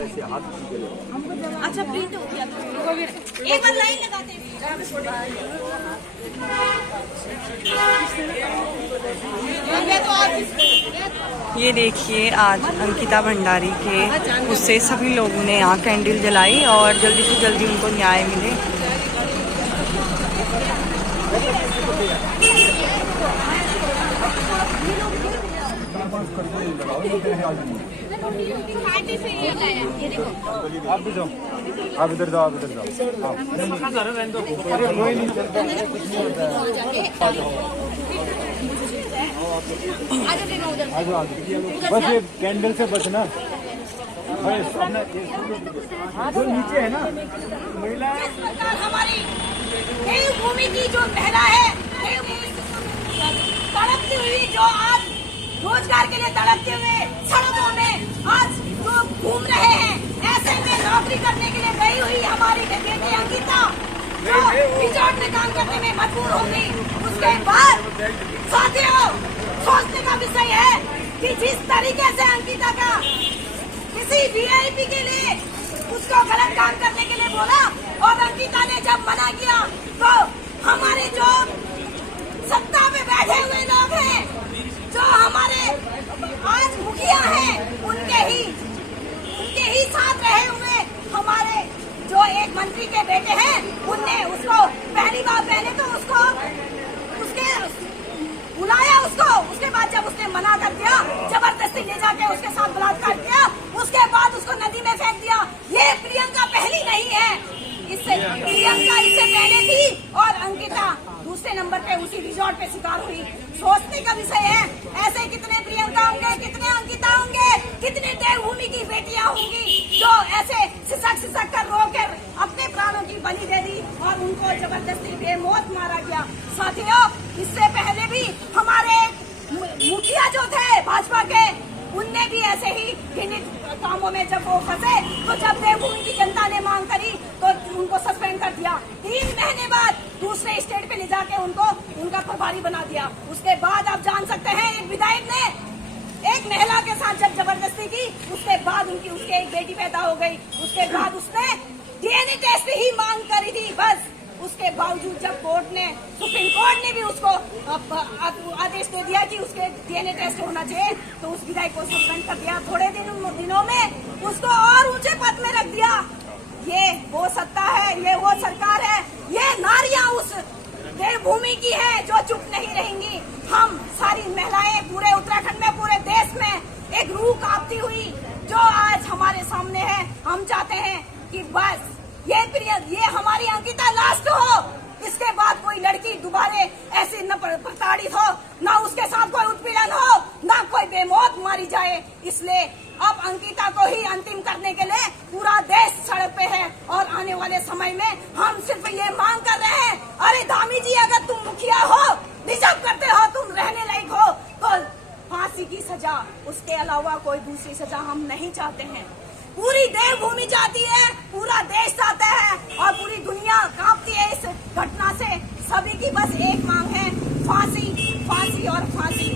अच्छा प्रिंट हो गया तो एक बार लाइन लगाते हैं। ये देखिए आज अंकिता भंडारी के उससे सभी लोगों ने यहाँ कैंडल जलाई और जल्दी से जल्दी उनको न्याय मिले। आप भी जाओ, आप इधर जाओ, आप इधर जाओ। बस ये कैंडल से बचना। जो नीचे है ना महिला, हमारी देवभूमि की जो महिला है, तड़पती हुई जो आज रोजगार के लिए तड़पते हुए सड़कों में आज जो घूम रहे हैं, ऐसे में नौकरी करने के लिए गई हुई हमारी बेटी अंकिता जो रिजॉर्ट में काम करने में मजबूर हो गई। उसके बाद साथियों सोचने का विषय है कि जिस तरीके से अंकिता का किसी वीआईपी के लिए उसको गलत काम करने के लिए बोला और अंकिता ने जब मना किया तो हमारे जो सत्ता में बैठे हुए लोग हैं, जो हमारे आज मुखिया हैं, उनके ही साथ रहे हुए हमारे जो एक मंत्री के बेटे हैं, उनने उसको पहली बार पहले तो उसको उसके बुलाया उसको, उसके बाद जब उसने मना कर दिया जबरदस्ती ले जाके उसके साथ बलात्कार किया, उसके बाद उसको नदी में फेंक दिया। ये प्रियंका पहली नहीं है, प्रियंका इससे पहले थी और अंकिता दूसरे नंबर पे उसी रिजॉर्ट पे शिकार हुई। सोचने का विषय है ऐसे कितने प्रियंका होंगे, कितने अंकिता होंगे, कितने देवभूमि की बेटियां होंगी जो ऐसे सिसक कर रोकर अपने प्राणों की बलि दे दी और उनको जबरदस्ती बेमौत मारा गया। साथियों इससे पहले भी हमारे मुखिया जो थे भाजपा के, उनने भी ऐसे ही घृणित कामों में जब वो फंसे तो जब देवभूमि की जनता ने मांग करी तो उनको सस्पेंड कर दिया। 3 महीने बाद दूसरे स्टेट पे ले जाके उनका प्रभारी बना दिया। उसके बाद आप जान सकते हैं एक विधायक ने एक महिला के साथ जब जबरदस्ती की, उसके बाद उसके एक बेटी पैदा हो गई। उसके बाद उसने डीएनए टेस्ट ही मांग करी थी, बस उसके बावजूद जब सुप्रीम कोर्ट ने भी उसको आदेश दे दिया कि उसके डीएनए टेस्ट होना चाहिए तो उस विधायक को सस्पेंड कर दिया। थोड़े दिनों में उसको और ऊंचे पद में रख दिया। ये वो सत्ता है, ये वो सरकार है, ये नारियां उस देवभूमि की है जो चुप नहीं रहेंगी। हम सारी महिलाएं पूरे उत्तराखंड में, पूरे देश में एक रूह कांपती हुई जो आज हमारे सामने है। हम चाहते हैं कि बस ये हमारी अंकिता लास्ट हो, इसके बाद कोई लड़की दोबारा ऐसे न प्रताड़ित हो, ना उसके साथ कोई उत्पीड़न हो, ना कोई बेमौत मारी जाए। इसलिए अब अंकिता को ही अंतिम करने के लिए पूरा देश सड़क पे है और आने वाले समय में हम सिर्फ ये मांग कर रहे हैं, अरे धामी जी अगर तुम मुखिया हो, डिजर्व करते हो, तुम रहने लायक हो तो फांसी की सजा, उसके अलावा कोई दूसरी सजा हम नहीं चाहते हैं। पूरी देवभूमि चाहती है, पूरा देश चाहता है और पूरी दुनिया कांपती है इस घटना से। सभी की बस एक मांग है, फांसी, फांसी और फांसी।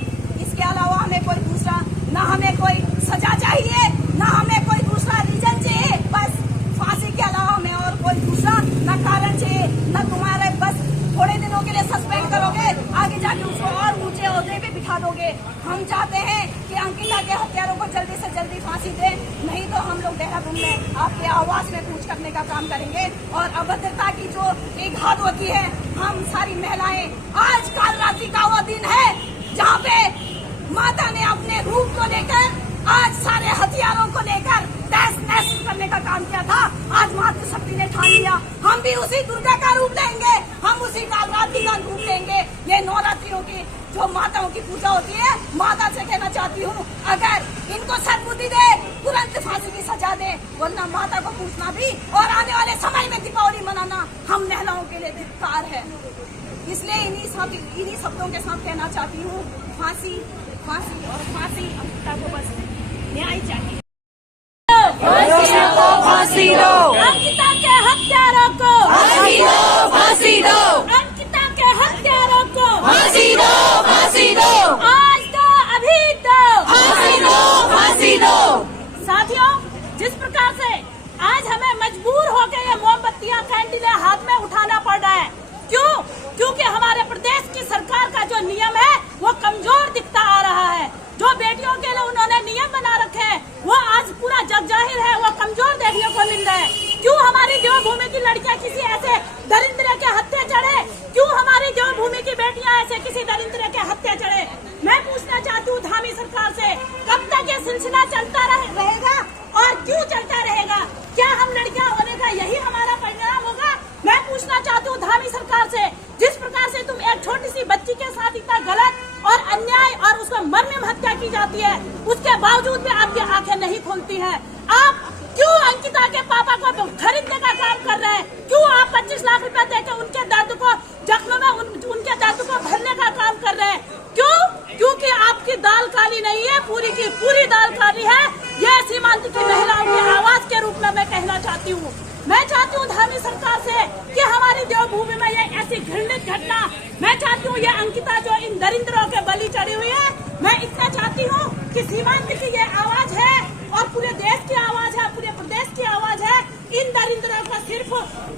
इसके अलावा हमें कोई दूसरा, ना हमें कोई सजा चाहिए, ना हमें कोई दूसरा रीजन चाहिए, बस फांसी के अलावा हमें और कोई दूसरा ना कारण चाहिए, ना तुम्हारे बस थोड़े दिनों के लिए सस्पेंड करोगे, आगे जाके उसको और ऊंचे ओहदे पे बिठा दोगे। हम चाहते हैं कि अंकिता के हत्यारों को जल्दी से जल्दी फांसी दे, नहीं तो हम लोग देहरादून में आपके आवास में कूच करने का काम करेंगे। और अभद्रता की जो एक हद होती है, हम सारी महिलाएं, आज काल रात्रि का वो दिन है जहाँ पे माता ने अपने रूप को लेकर आज सारे हथियारों को लेकर तहस नहस करने का काम किया था। आज मातृशक्ति ने ठान लिया, हम भी उसी दुर्गा का रूप लेंगे, हम उसी कालरात्रि का रूप लेंगे। ये नवरात्रियों की जो माताओं की पूजा होती है, माता से कहना चाहती हूँ अगर इनको सद्बुद्धि दे, तुरंत फांसी की सजा दे, वरना माता को पूछना भी और आने वाले समय में दीपावली मनाना हम महिलाओं के लिए धिक्कार है। इसलिए इन्हीं शब्दों के साथ कहना चाहती हूँ, फांसी, फांसी और फांसी। अंकिता को बस न्याय चाहिए। फांसी दो, अंकिता के हत्यारों को फांसी दो, फांसी दो, अंकिता के हत्यारों को फांसी दो, फांसी दो, आज दो, अभी दो, फांसी दो, फांसी दो। साथियों जिस प्रकार से मजबूर होकर ये मोमबत्तियां कैंडलें हाथ में उठाना पड़ रहा है। क्यों? क्योंकि हमारे प्रदेश की सरकार का जो नियम है वो कमजोर दिखता आ रहा है। जो बेटियों के लिए उन्होंने नियम बना रखे हैं वो आज पूरा जग जाहिर है, वो कमजोर देखने को मिल रहा है। क्यों हमारी देवभूमि की लड़कियां किसी ऐसे दरिंद्र के हत्थे चढ़े? क्यों हमारी देवभूमि की बेटियां ऐसे किसी दरिंद्र के हत्थे चढ़े? मैं पूछना चाहती हूँ धामी सरकार से, कब तक ये सिलसिला चलता रहेगा और क्यों चलता रहेगा? क्या हम लड़कियां होने का यही हमारा परिणाम होगा? मैं पूछना चाहती हूँ धामी सरकार से, जिस प्रकार से तुम एक छोटी सी बच्ची के साथ इतना गलत और अन्याय और उसको मरने हत्या की जाती है, उसके बावजूद भी आपकी आंखें नहीं खुलती है। आप क्यों अंकिता के पापा को खरीदने का काम कर रहे हैं? क्यों आप 25 लाख रुपए देकर उनके दर्द को जख्म में उनके दर्द को भरने का काम कर रहे हैं? क्यों? क्योंकि आपकी दाल काली नहीं है, पूरी की पूरी दाल काली है। ये सीमांत की महिलाओं की आवाज के रूप में मैं कहना चाहती हूँ। मैं चाहती हूँ धामी सरकार से कि हमारी देवभूमि में ये ऐसी घृणित घटना, मैं चाहती हूँ ये अंकिता जो इन दरिंद्रों के बलि चढ़ी हुई है, मैं इतना चाहती हूँ कि सीमांत की ये आवाज है और पूरे देश की आवाज है, पूरे प्रदेश की आवाज है। इन दरिंद्रों को सिर्फ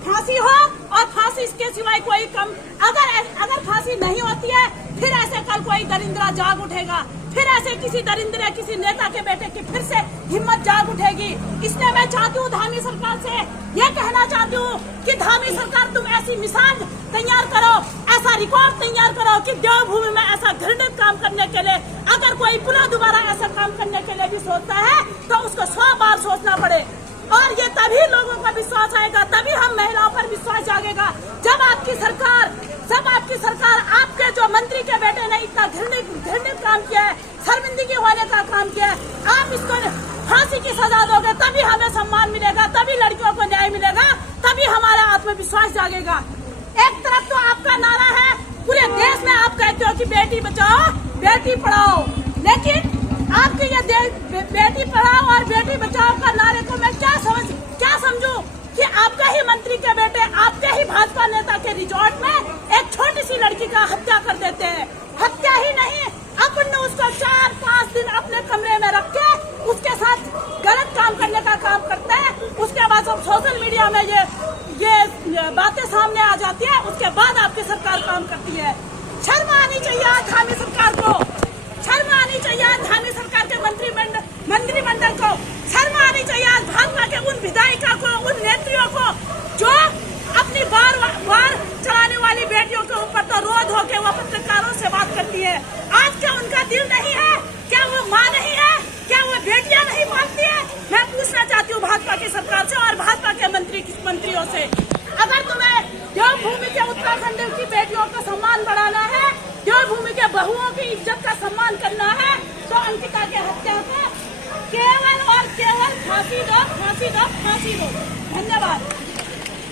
फांसी हो और फांसी इसके सिवाय कोई कम, अगर फांसी नहीं होती है फिर ऐसे कल कोई दरिंद्रा जाग उठेगा, फिर ऐसे किसी दरिंद्र किसी नेता के बेटे की फिर से हिम्मत जाग उठेगी। इसलिए मैं चाहती हूँ धामी सरकार से ये कहना चाहती हूँ कि धामी सरकार तुम ऐसी मिसाल तैयार करो, ऐसा रिकॉर्ड तैयार करो कि देवभूमि में ऐसा घृणित काम करने के लिए अगर कोई पुनः दोबारा ऐसा काम करने के लिए भी सोचता है तो उसको 100 बार सोचना पड़े। और ये तभी लोगों का विश्वास आएगा, तभी हम महिलाओं पर विश्वास जागेगा जब आपकी सरकार आपके जो मंत्री के बेटे ने इतना घृणित काम किया है, शर्मिंदगी होने का काम किया है, आप इसको फांसी की सजा दोगे, तभी हमें सम्मान मिलेगा, तभी लड़कियों को न्याय मिलेगा, तभी हमारा आत्मविश्वास जागेगा। एक तरफ तो आपका नारा है, पूरे देश में आप कहते हो कि बेटी बचाओ बेटी पढ़ाओ, लेकिन आपके ये बेटी पढ़ाओ और बेटी बचाओ का नारे को मैं क्या समझूं कि आपका ही मंत्री के बेटे आपके ही भाजपा नेता के रिजॉर्ट में एक छोटी सी लड़की का हत्या कर देते हैं। हत्या ही नहीं, अपन उसको 4-5 दिन अपने कमरे में रख के उसके साथ गलत काम करने का काम करते हैं। उसके बाद जब सोशल मीडिया में ये बातें सामने आ जाती है, उसके बाद आपकी सरकार काम करती है। शर्म आनी चाहिए आज धामी सरकार को, शर्म आनी चाहिए आज धामी सरकार के मंत्रिमंडल को, शर्म आनी चाहिए आज भाजपा के उन विधायिका को, उन नेत्रियों को जो अपनी बार चलाने वाली बेटियों के ऊपर तो रोज होके वो पत्रकारों से बात करती है। आज क्या उनका दिल नहीं है? क्या वो माँ नहीं है? क्या वो बेटियां नहीं पालती है? मैं पूछना चाहती हूँ भाजपा की सरकार से और भाजपा के मंत्रियों से, अगर तुम्हें देवभूमि के उत्तराखंड की बेटियों का सम्मान बढ़ाना है, देवभूमि के बहुओं की इज्जत का सम्मान करना है, तो अंकिता के हत्या को केवल और केवल फांसी दो, फांसी दो, फांसी दो। धन्यवाद।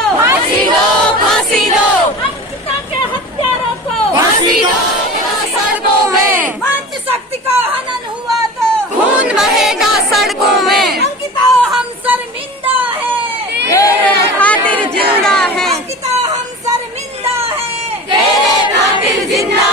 फांसी दो, फांसी दो, अंकिता के हत्यारों को फांसी दो, सड़कों में मातृशक्ति का हनन हुआ तो खून बहेगा सड़कों में। अंकिता हम शर्मिंदा है, तेरे खातिर जिंदा है, अंकिता हम शर्मिंदा है, तेरे खातिर जिंदा